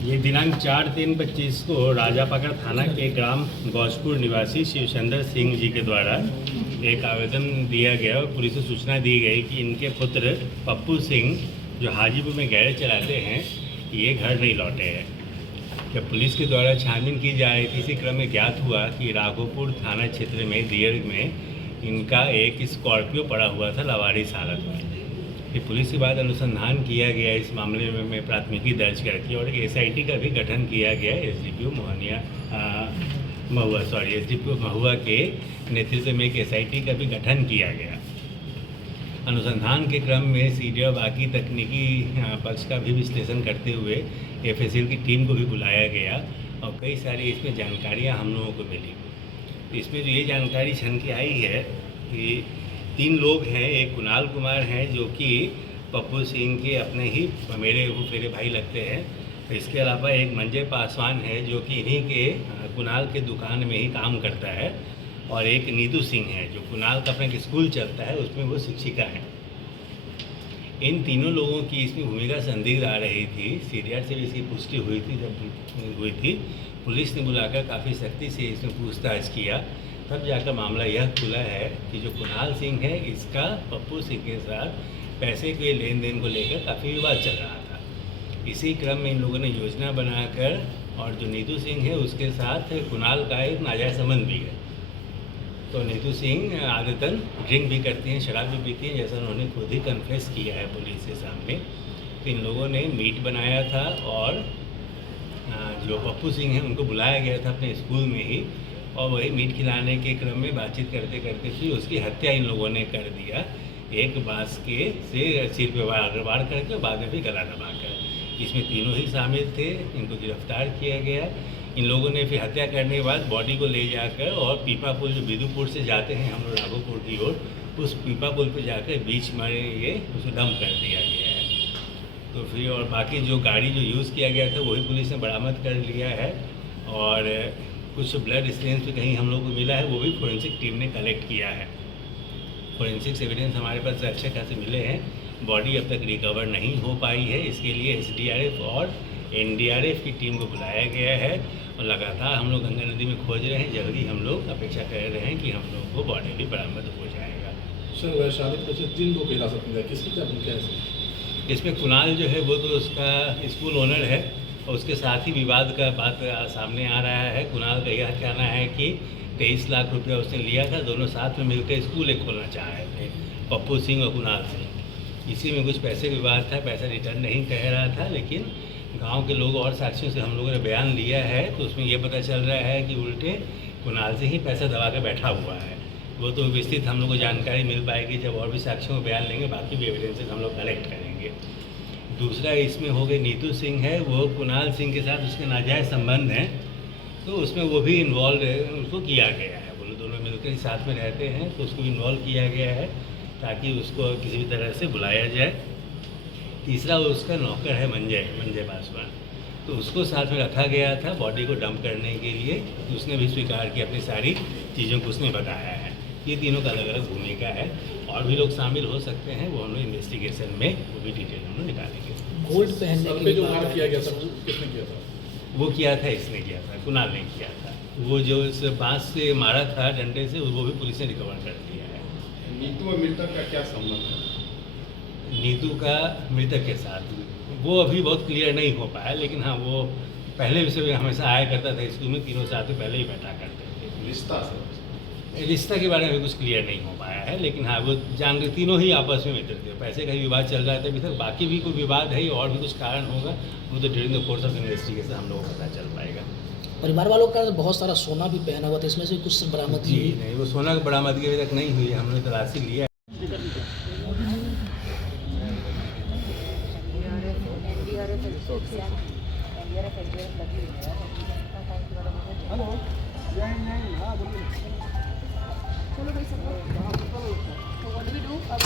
ये दिनांक 4/3/25 को राजापाकड़ थाना के ग्राम गौसपुर निवासी शिवचंद्र सिंह जी के द्वारा एक आवेदन दिया गया और पुलिस को सूचना दी गई कि इनके पुत्र पप्पू सिंह जो हाजीपुर में गैरेज चलाते हैं ये घर नहीं लौटे हैं। जब पुलिस के द्वारा छानबीन की जा रही थी, इसी क्रम में ज्ञात हुआ कि राघोपुर थाना क्षेत्र में दियर में इनका एक स्कॉर्पियो पड़ा हुआ था लवारिस हालत में। फिर पुलिस के बाद अनुसंधान किया गया, इस मामले में प्राथमिकी दर्ज करके और एक एसआईटी का भी गठन किया गया। एसडीपीओ महुआ के नेतृत्व में एक एसआईटी का भी गठन किया गया। अनुसंधान के क्रम में सीडी और बाकी तकनीकी पक्ष का भी विश्लेषण करते हुए एफएसएल की टीम को भी बुलाया गया और कई सारी इसमें जानकारियां हम लोगों को मिली। इसमें जो ये जानकारी छन के आई है कि 3 लोग हैं। एक कुणाल कुमार हैं जो कि पप्पू सिंह के अपने ही मेरे फुफेरे भाई लगते हैं। इसके अलावा एक मंजय पासवान है जो कि इन्हीं के कुणाल के दुकान में ही काम करता है, और एक नीतू सिंह है जो कुणाल का अपना एक स्कूल चलता है, उसमें वो शिक्षिका हैं। इन तीनों लोगों की इसमें भूमिका संदिग्ध आ रही थी। सीडीआर से भी इसकी पुष्टि हुई थी। जब हुई थी पुलिस ने बुलाकर काफ़ी सख्ती से इसमें पूछताछ किया, तब जाकर मामला यह खुला है कि जो कुणाल सिंह है इसका पप्पू सिंह के साथ पैसे के लेन देन को लेकर काफ़ी विवाद चल रहा था। इसी क्रम में इन लोगों ने योजना बनाकर, और जो नीतू सिंह है उसके साथ कुणाल का एक नाजायज़ संबंध भी है। तो नीतू सिंह आदतन ड्रिंक भी करती हैं, शराब भी पीती हैं, जैसा उन्होंने खुद ही कन्फेस किया है पुलिस के सामने। तो इन लोगों ने मीट बनाया था और जो पप्पू सिंह हैं उनको बुलाया गया था अपने स्कूल में ही, और वही मीट खिलाने के क्रम में बातचीत करते करते फिर उसकी हत्या इन लोगों ने कर दिया। एक बांस के से सिर पे वार करके बाद में भी गला दबाकर। इसमें तीनों ही शामिल थे। इनको गिरफ्तार किया गया। इन लोगों ने फिर हत्या करने के बाद बॉडी को ले जाकर और पीपा पुल, जो बिदुपुर से जाते हैं हम लोग राघोपुर की ओर, उस पीपा पुल पर जाकर बीच में ये उसको डंप कर दिया गया है। तो फिर और बाकी जो गाड़ी जो यूज़ किया गया था वही पुलिस ने बरामद कर लिया है, और कुछ ब्लड स्टेन्स भी कहीं हम लोग को मिला है, वो भी फोरेंसिक टीम ने कलेक्ट किया है। फोरेंसिक एविडेंस हमारे पास अच्छे खासे मिले हैं। बॉडी अब तक रिकवर नहीं हो पाई है। इसके लिए एसडीआरएफ और एनडीआरएफ की टीम को बुलाया गया है और लगातार हम लोग गंगा नदी में खोज रहे हैं। जल्दी हम लोग अपेक्षा कर रहे हैं कि हम लोग को बॉडी भी बरामद हो जाएगा। सर वैशाली बच्चे 3 लोग हिरासत में, किसकी क्या भूमिका है? इसमें कुणाल जो है वो तो उसका स्कूल ओनर है, और उसके साथ ही विवाद का बात सामने आ रहा है। कुणाल का यह कहना है कि 23 लाख रुपया उसने लिया था, दोनों साथ में मिलकर स्कूल एक खोलना चाह रहे थे, पप्पू सिंह और कुणाल सिंह। इसी में कुछ पैसे विवाद था, पैसा रिटर्न नहीं कह रहा था, लेकिन गांव के लोग और साथियों से हम लोगों ने बयान लिया है तो उसमें यह पता चल रहा है कि उल्टे कुणाल से ही पैसा दबा कर बैठा हुआ है। वो तो विस्तृत हम लोग को जानकारी मिल पाएगी जब और भी साक्षियों को बयान लेंगे, बाकी भी एविडेंसेस हम लोग कलेक्ट करेंगे। दूसरा इसमें हो गई नीतू सिंह है, वो कुणाल सिंह के साथ उसके नाजायज़ संबंध हैं, तो उसमें वो भी इन्वॉल्व है, उसको किया गया है। वो दोनों मिलकर साथ में रहते हैं तो उसको इन्वॉल्व किया गया है ताकि उसको किसी भी तरह से बुलाया जाए। तीसरा उसका नौकर है मंजय पासवान, तो उसको साथ में रखा गया था बॉडी को डंप करने के लिए। उसने भी स्वीकार किया, अपनी सारी चीज़ों को उसने बताया है। ये तीनों का अलग अलग भूमिका है, और भी लोग शामिल हो सकते हैं, वो हम लोग इन्वेस्टिगेशन में वो भी डिटेल हम लोग निकालेंगे। गोल्ड पहनने के जो वार किया गया था वो किसने किया था? वो किया था, इसने किया था, कुणाल ने किया था। वो जो इस बांस से मारा था डंडे से, वो भी पुलिस ने रिकवर कर दिया है। नीतू और मृतक का क्या संबंध है? नीतू का मृतक के साथ वो अभी बहुत क्लियर नहीं हो पाया, लेकिन हाँ वो पहले भी से हमेशा आया करता था स्कूल में, तीनों साथ में पहले ही बैठा करते थे। रिश्ता के बारे में कुछ क्लियर नहीं हो पाया है, लेकिन हाँ वो जान तीनों ही आपस में मित्र थे। पैसे का ही विवाद चल रहा था अभी तक, बाकी भी कोई विवाद है और भी कुछ कारण होगा, वो तो during the course of investigation हम लोगों को पता चल पाएगा। परिवार वालों का बहुत सारा सोना भी पहना हुआ था, इसमें से कुछ बरामद जी नहीं, वो सोना की बरामदगी अभी तक नहीं हुई है, हमने तलाशी लिया। हेलो, चलो भाई सब लोग, तो व्हाट डू वी डू अब